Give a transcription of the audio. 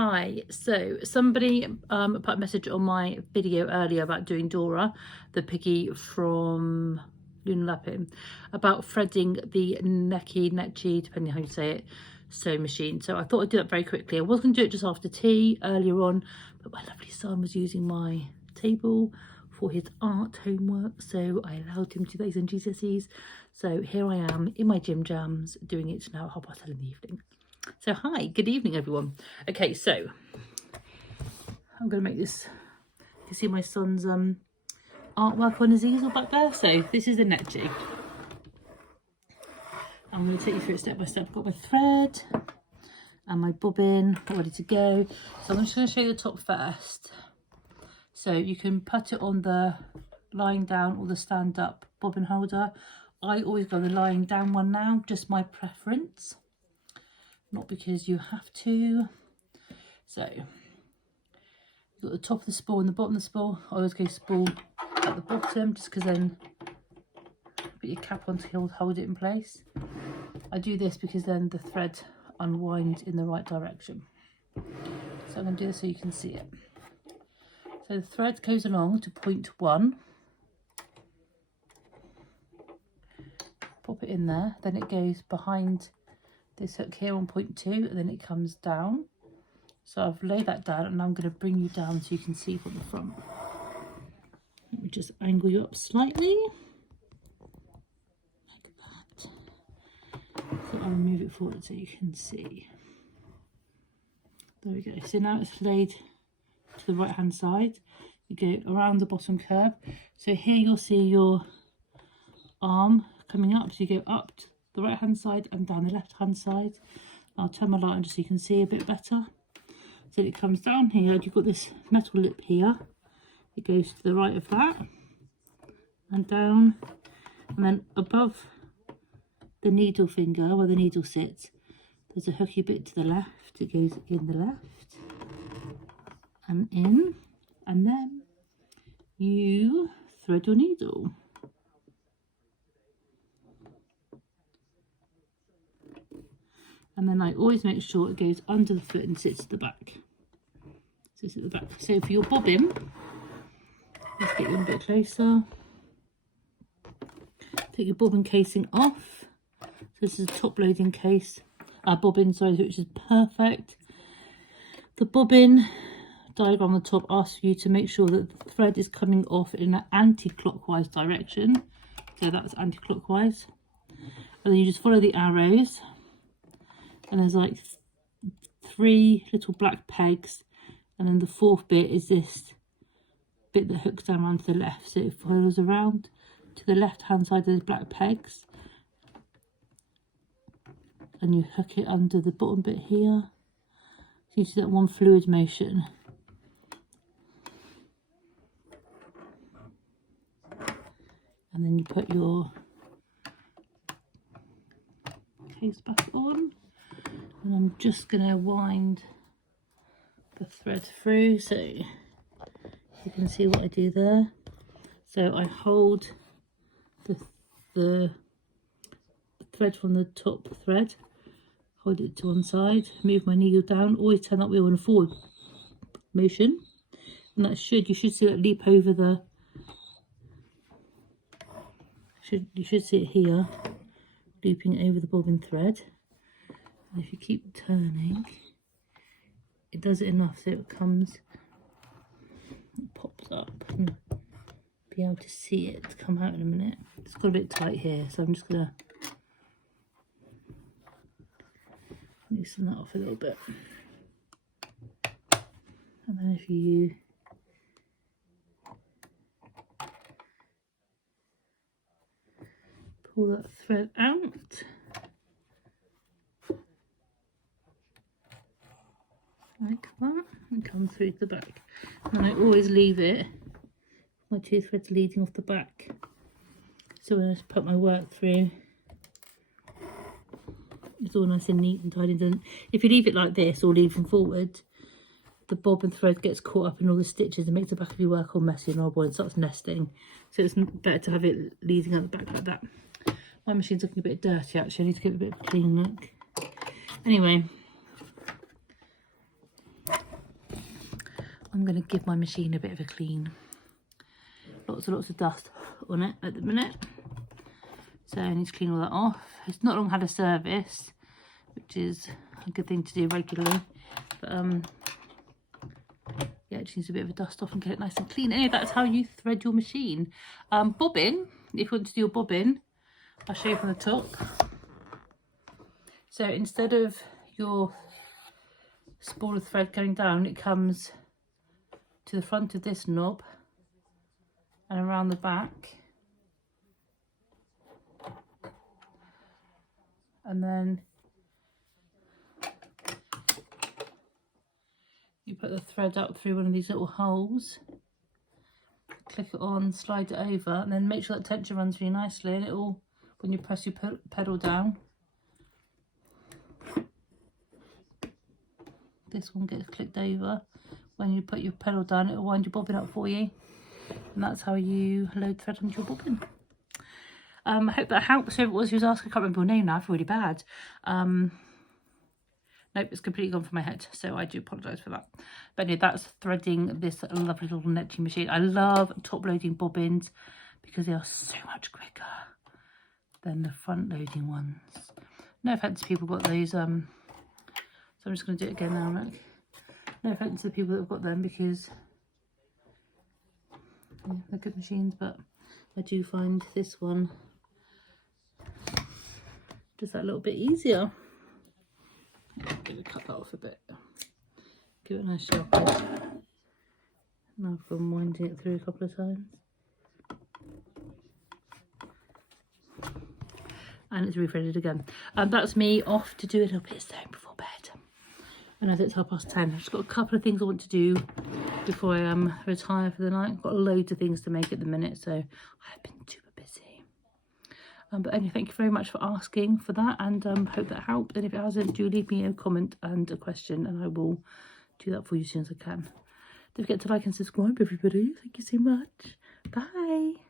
Hi, so somebody put a message on my video earlier about doing Dora, the piggy from Luna Lapin, about threading the necchi, depending how you say it, sewing machine. So I thought I'd do that very quickly. I was going to do it just after tea earlier on, but my lovely son was using my table for his art homework, so I allowed him to do those in GCSEs. So here I am in my gym jams doing it now at 10:30 in the evening. So hi, good evening everyone. Okay, so I'm going to make this, you can see my son's artwork on his easel back there. So this is the necchi. I'm going to take you through it step by step. I've got my thread and my bobbin ready to go. So I'm just going to show you the top first. So you can put it on the lying down or the stand up bobbin holder. I always go the lying down one now, just my preference. Not because you have to. So you've got the top of the spool and the bottom of the spool. I always go spool at the bottom just because then put your cap on to hold it in place. I do this because then the thread unwinds in the right direction. So I'm going to do this so you can see it. So the thread goes along to point 1. Pop it in there. Then it goes behind this hook here on point 2, and then it comes down. So I've laid that down, and I'm going to bring you down so you can see from the front. Let me just angle you up slightly, like that. So I'll move it forward so you can see. There we go. So now it's laid to the right hand side. You go around the bottom curve. So here you'll see your arm coming up. So you go up to the right hand side and down the left hand side. I'll turn my light on just so you can see a bit better. So it comes down here, you've got this metal lip here, it goes to the right of that and down, and then above the needle finger where the needle sits there's a hooky bit to the left. It goes in the left and in, and then you thread your needle. And then I always make sure it goes under the foot and sits at the back. Sits at the back. So for your bobbin, let's get you a bit closer. Take your bobbin casing off. So this is a top loading case, bobbin, sorry, which is perfect. The bobbin diagram on the top asks you to make sure that the thread is coming off in an anti-clockwise direction. So that's anti-clockwise. And then you just follow the arrows. And there's like 3 little black pegs, and then the 4th bit is this bit that hooks down around to the left, so it follows around to the left hand side of those black pegs, and you hook it under the bottom bit here. So you see that one fluid motion. And then you put your case back on. And I'm just going to wind the thread through so you can see what I do there. So I hold the thread from the top thread, hold it to one side, move my needle down, always turn that wheel in a forward motion, and that you should see that leap over the, you should see it here, looping over the bobbin thread. And if you keep turning, it does it enough so it comes, it pops up. You'll be able to see it come out in a minute. It's got a bit tight here, so I'm just going to loosen that off a little bit. And then if you pull that thread out, like that, and come through to the back. And I always leave it, my 2 threads leading off the back. So when I just put my work through, it's all nice and neat and tidy. And if you leave it like this or leave them forward, the bobbin thread gets caught up in all the stitches and makes the back of your work all messy and horrible and starts nesting. So it's better to have it leading at the back like that. My machine's looking a bit dirty actually, I need to give it a bit of a clean look. Anyway, I'm going to give my machine a bit of a clean. Lots of dust on it at the minute. So I need to clean all that off. It's not long had a service, which is a good thing to do regularly. But yeah, it just needs a bit of a dust off and get it nice and clean. Anyway, that's how you thread your machine. Bobbin, if you want to do your bobbin, I'll show you from the top. So instead of your spool of thread going down, it comes to the front of this knob and around the back. And then you put the thread up through one of these little holes, click it on, slide it over, and then make sure that tension runs really nicely, and it will, when you press your pedal down, this one gets clicked over. When you put your pedal down, it will wind your bobbin up for you, and that's how you load thread onto your bobbin. I hope that helps. Whoever it was who was asking, I can't remember your name now, I feel really bad. Nope, it's completely gone from my head, so I do apologise for that. But anyway, that's threading this lovely little necchi machine. I love top loading bobbins because they are so much quicker than the front loading ones. No offence to people who've got those, so I'm just going to do it again now, look. No offence to the people that have got them, because yeah, they're good machines, but I do find this one just that little bit easier. I'm going to cut that off a bit, give it a nice sharp edge. Now I've gone winding it through a couple of times, and it's re-threaded again. And that's me off to do a little bit of sewing before bed. And as it's 10:30, I've just got a couple of things I want to do before I retire for the night. I've got loads of things to make at the minute, so I've been super busy. But anyway, thank you very much for asking for that, and hope that helped. And if it hasn't, do leave me a comment and a question, and I will do that for you as soon as I can. Don't forget to like and subscribe, everybody. Thank you so much. Bye.